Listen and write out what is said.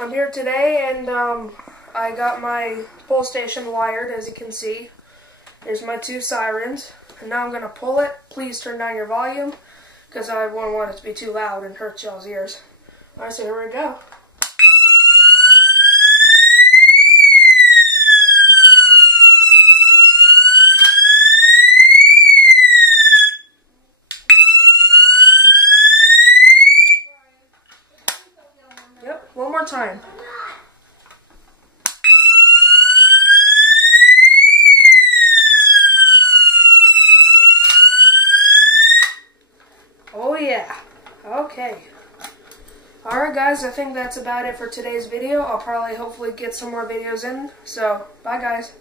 I'm here today and I got my pull station wired, as you can see. There's my two sirens. And now I'm going to pull it. Please turn down your volume because I won't want it to be too loud and hurt y'all's ears. Alright, so here we go. Yep, one more time. Oh yeah. Okay. Alright guys, I think that's about it for today's video. I'll probably hopefully get some more videos in. So, bye guys.